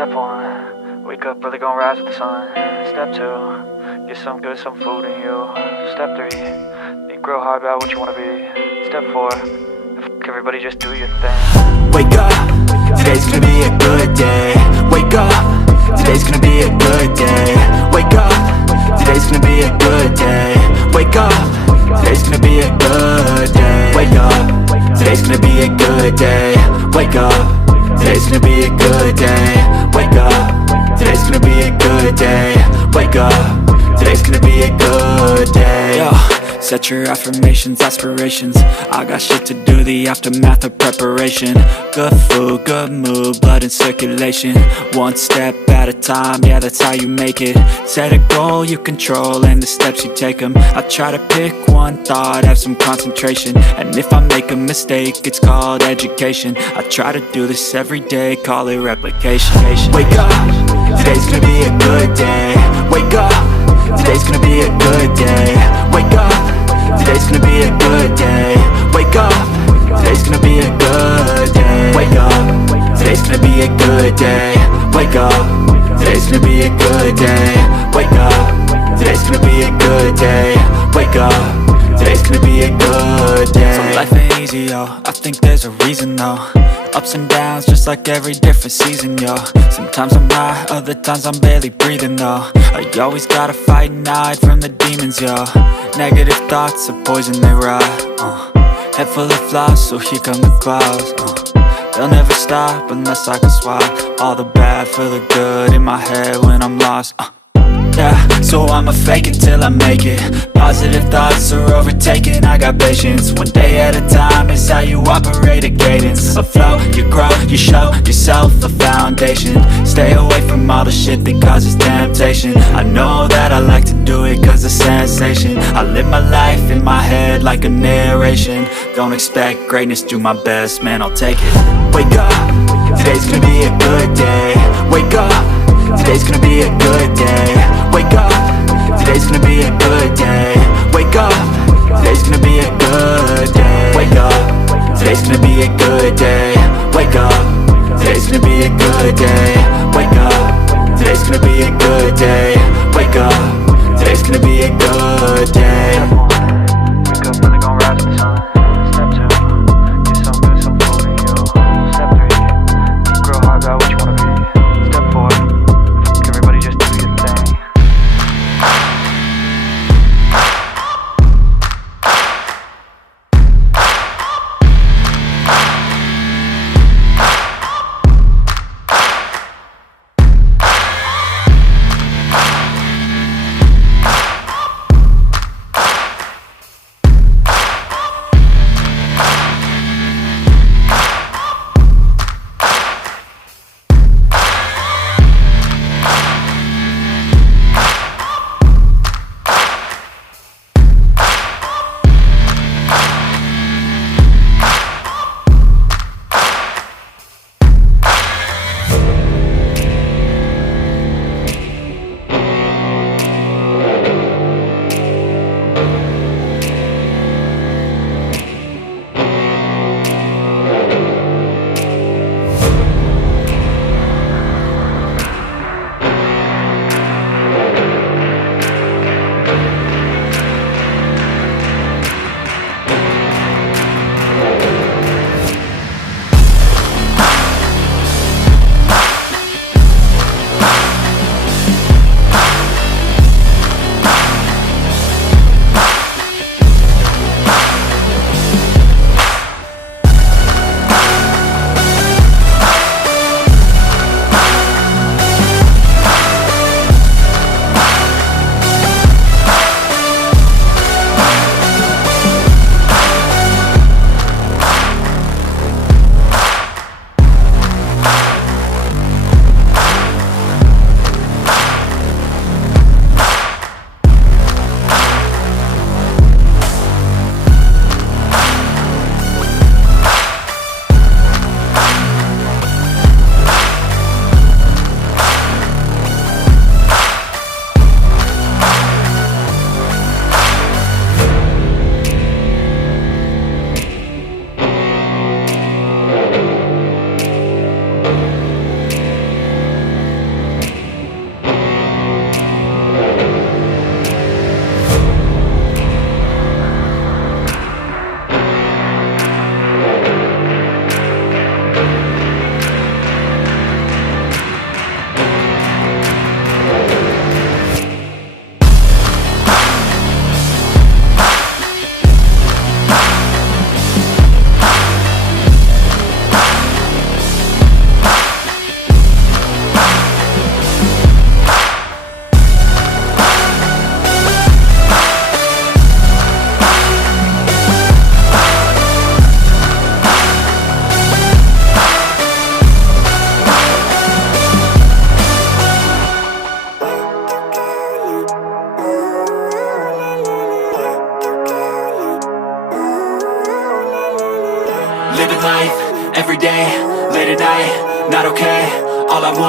Step 1, wake up early, gonna rise with the sun. Step 2, get some good, some food in you. Step 3, think real hard about what you wanna be. Step 4, fuck everybody, just do your thing. Wake up, today's gonna be a good day. Wake up, today's gonna be a good day. Wake up, today's gonna be a good day. Wake up, today's gonna be a good day. Wake up, today's gonna be a good day. Wake up, today's gonna be a good day. Wake up, today's gonna be a good day. Wake up, today's gonna be a good day. Yo, set your affirmations, aspirations. I got shit to do, the aftermath of preparation. Good food, good mood, blood in circulation. One step at a time, yeah, that's how you make it. Set a goal you control and the steps you take them. I try to pick one thought, have some concentration. And if I make a mistake, it's called education. I try to do this every day, call it replication. Wake up, today's gonna be a good day. Wake up, today's gonna be a good day. Wake up, today's gonna be a good day. Wake up, today's gonna be a good day. Wake up, today's gonna be a good day. Wake up, today's gonna be a good day. Wake up, today's gonna be a good day. Wake up, today's gonna be a good day. So life ain't easy, yo, I think there's a reason though. Ups and downs, just like every different season, yo. Sometimes I'm high, other times I'm barely breathing, though. I always gotta fight and hide from the demons, yo. Negative thoughts are poison, they rot. Head full of flies, so here come the clouds. They'll never stop unless I can swap all the bad for the good in my head when I'm lost. Yeah, so I'ma fake it till I make it. Positive thoughts are overtaken, I got patience. One day at a time is how you operate a cadence. A flow, you grow, you show yourself a foundation. Stay away from all the shit that causes temptation. I know that I like to do it cause it's sensation. I live my life in my head like a narration. Don't expect greatness, do my best, man, I'll take it. Wake up, today's gonna be a good day. Wake up, today's gonna be a good day. Wake up, today's gonna be a good day. Wake up, today's gonna be a good day. Wake up, today's gonna be a good day. Wake up, today's gonna be a good day. Wake up, today's gonna be a good day. Wake up, today's gonna be a good day. Wake up early, gonna rise with the sun. Step 2, get some good, some food in you. Step 3, think real hard about what you wanna be. Step 4, fuck everybody, just do your thing.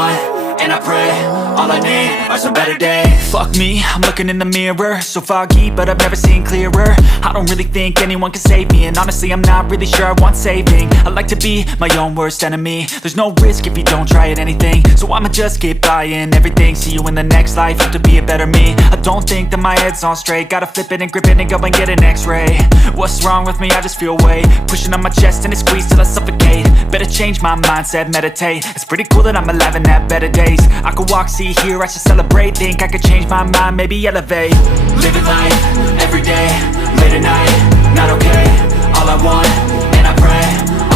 want, and I pray, all I need are some better days. Fuck me, I'm looking in the mirror, so foggy, but I've never seen clearer. I don't really think anyone can save me, and honestly I'm not really sure I want saving. I like to be my own worst enemy. There's no risk if you don't try at anything, so I'ma just keep buying everything. See you in the next life, have to be a better me. I don't think that my head's on straight, gotta flip it and grip it and go and get an x-ray. What's wrong with me? I just feel weight pushing on my chest and it squeezes till I suffocate. Better change my mindset, meditate. It's pretty cool that I'm alive and have better days. I could walk, see, hear, I should celebrate. Think I could change my mind, maybe elevate. Living life, every day, late at night, not okay. All I want, and I pray,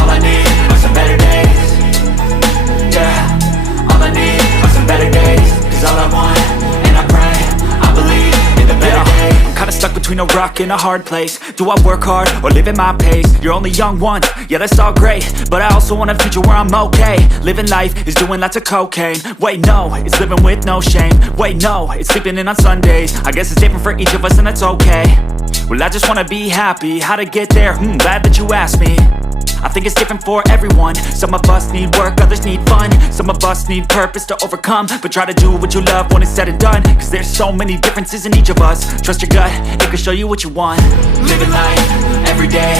all I need are some better days. Yeah, all I need are some better days. Cause all I want, and I pray, I believe in the better days. I'm kinda stuck between a rock and a hard place. Do I work hard or live at my pace? You're only young once, yeah that's all great, but I also want a future where I'm okay. Living life is doing lots of cocaine. Wait no, it's living with no shame. Wait no, it's sleeping in on Sundays. I guess it's different for each of us and that's okay. Well I just wanna be happy, how to get there? Glad that you asked me. I think it's different for everyone. Some of us need work, others need fun. Some of us need purpose to overcome. But try to do what you love when it's said and done. Cause there's so many differences in each of us. Trust your gut, it can show you what you want. Living life, every day,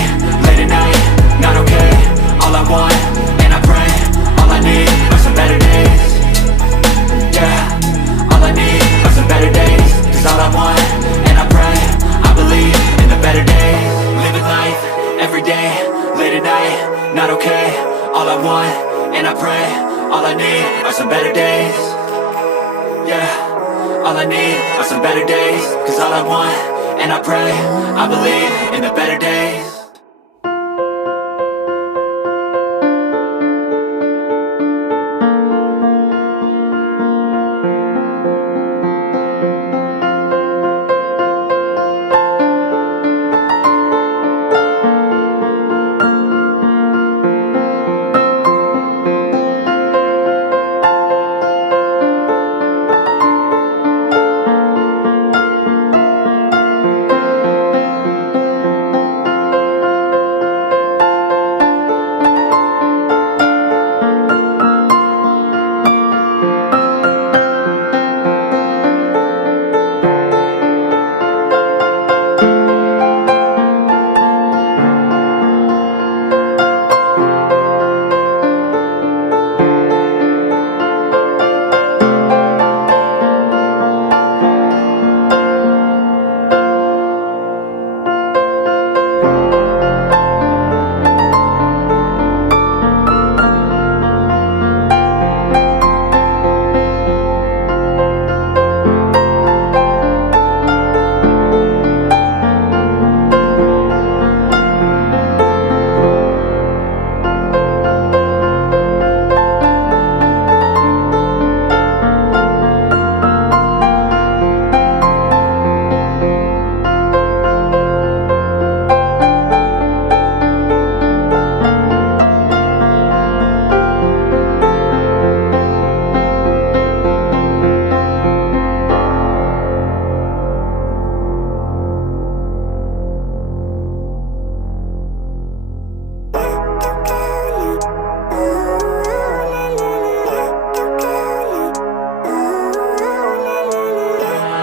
late at night, not okay. All I want, and I pray, all I need are some better days. Yeah, all I need are some better days. Cause all I want, and I pray, I believe in the better days. Living life, every day, late at night, not okay. All I want, and I pray, all I need are some better days. Yeah, all I need are some better days. Cause all I want, and I pray, I believe in the better days.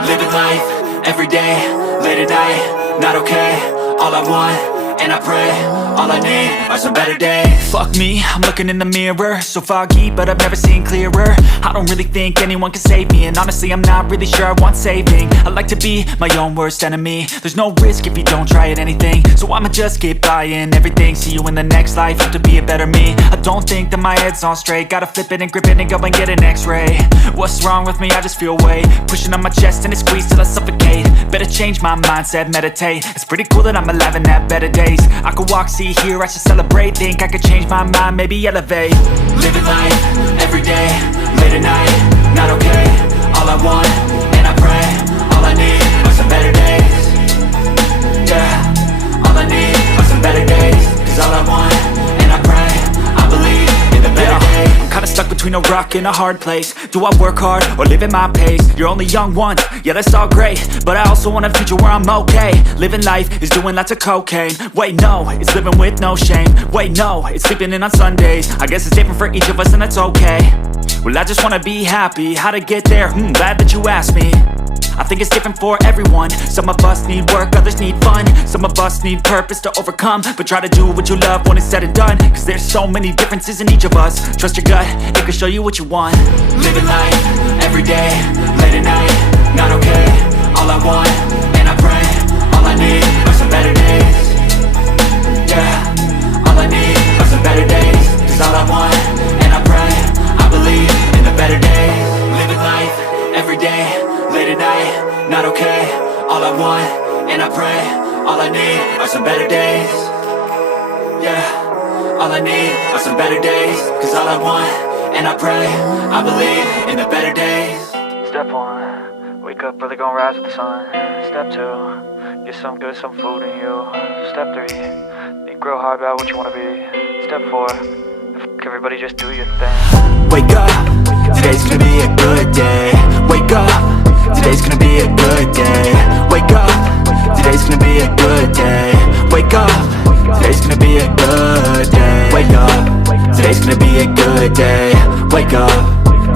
Living life, every day, late at night, not okay. All I want, and I pray, all I need are some better days. Fuck me, I'm looking in the mirror, so foggy, but I've never seen clearer. I don't really think anyone can save me, and honestly I'm not really sure I want saving. I like to be my own worst enemy. There's no risk if you don't try at anything, so I'ma just keep buying everything. See you in the next life, have to be a better me. I don't think that my head's on straight, gotta flip it and grip it and go and get an x-ray. What's wrong with me? I just feel weight pushing on my chest and it squeezes till I suffocate. Better change my mindset, meditate. It's pretty cool that I'm alive and have better days. I could walk, see, hear, I should celebrate. Think I could change my mind, maybe elevate. Living life, every day, late at night, not okay. All I want, and I pray, all I need are some better days. Yeah, all I need are some better days. Cause all I want, and I pray, I believe in the better days. I'm kinda stuck between a rock in a hard place. Do I work hard or live at my pace? You're only young once, yeah that's all great, but I also want a future where I'm okay. Living life is doing lots of cocaine. Wait no, it's living with no shame. Wait no, it's sleeping in on Sundays. I guess it's different for each of us and that's okay. Well I just wanna be happy, how to get there? Glad that you asked me. I think it's different for everyone. Some of us need work, others need fun. Some of us need purpose to overcome. But try to do what you love when it's said and done, cause there's so many differences in each of us. Trust your gut, it can show you what you want. Living life, everyday, late at night, not okay. All I want, and I pray, all I need are some better days. Yeah, all I need are some better days. Cause all I want, and I pray, I believe in the better days. Living life, everyday, late at night, not okay. All I want, and I pray, all I need are some better days. Yeah, all I need are some better days. Cause all I want, and I pray, I believe in the better days. Step 1, wake up early, gonna rise with the sun. Step 2, get some good, some food in you. Step 3, think real hard about what you wanna be. Step 4, everybody just do your thing. Wake up, today's gonna be a good day. Wake up, today's gonna be a good day. Wake up, today's gonna be a good day. Wake up, today's gonna be a good day. Wake up, today's gonna be a good day. Wake up,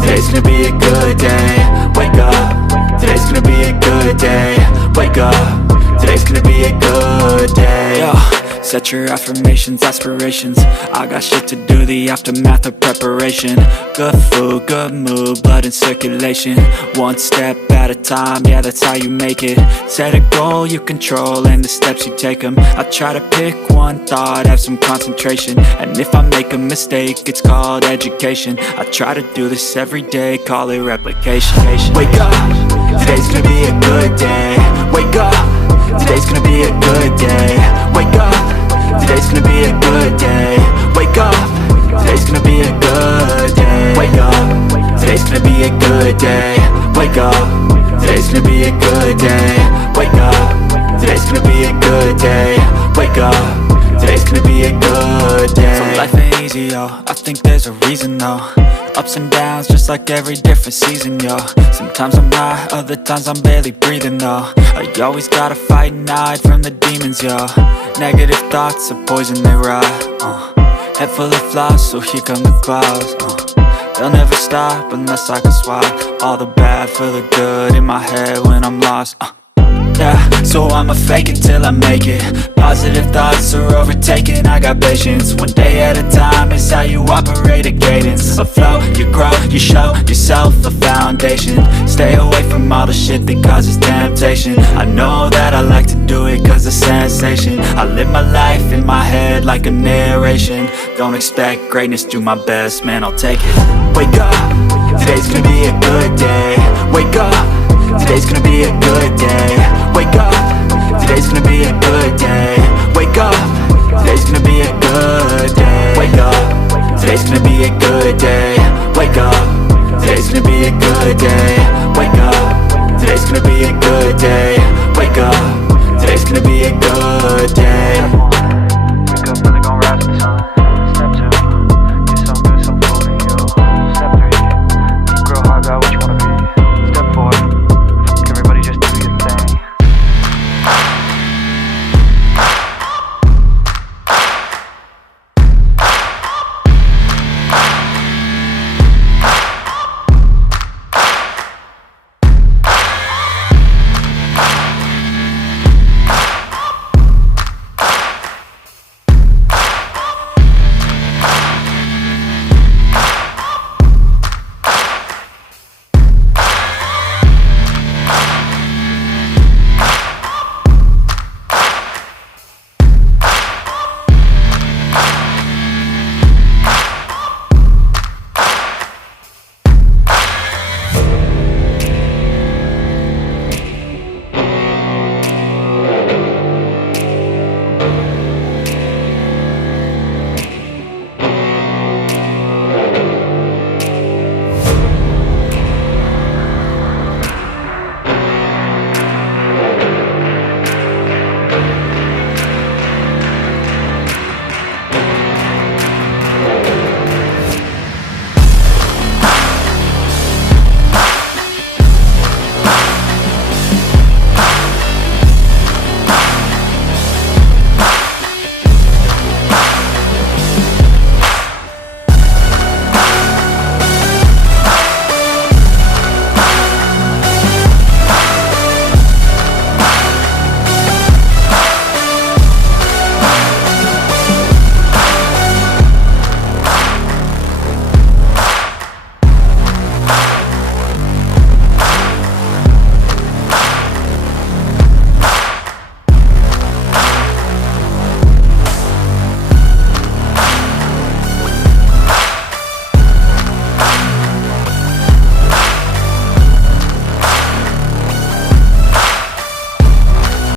today's gonna be a good day. Wake up, today's gonna be a good day. Wake up, today's gonna be a good day. Yo, set your affirmations, aspirations. I got shit to do, the aftermath of preparation. Good food, good mood, blood in circulation. One step at a time, yeah that's how you make it. Set a goal you control and the steps you take them. I try to pick one thought, have some concentration. And if I make a mistake, it's called education. I try to do this every day, call it replication. Wake up, today's gonna be a good day. Wake up, today's gonna be a good day. Wake up, today's gonna be a good day. Wake up, today's gonna be a good day. Wake up, today's gonna be a good day. Wake up, today's gonna be a good day. Wake up, today's gonna be a good day. Wake up, today's gonna be a good day. So life ain't easy, yo, I think there's a reason though. Ups and downs, just like every different season, yo. Sometimes I'm high, other times I'm barely breathing, though. I always gotta fight and hide from the demons, yo. Negative thoughts are poison, they rot. Head full of flies, so here come the clouds. They'll never stop unless I can swap all the bad for the good in my head when I'm lost. Yeah, so I'ma fake it till I make it. Positive thoughts are overtaken, I got patience. One day at a time is how you operate a cadence. A flow, you grow, you show yourself a foundation. Stay away from all the shit that causes temptation. I know that I like to do it cause it's sensation. I live my life in my head like a narration. Don't expect greatness, do my best, man, I'll take it. Wake up, today's gonna be a good day. Wake up, today's gonna be a good day. Wake up, today's gonna be a good day. Wake up, today's gonna be a good day. Wake up, today's gonna be a good day. Wake up, today's gonna be a good day. Wake up, today's gonna be a good day.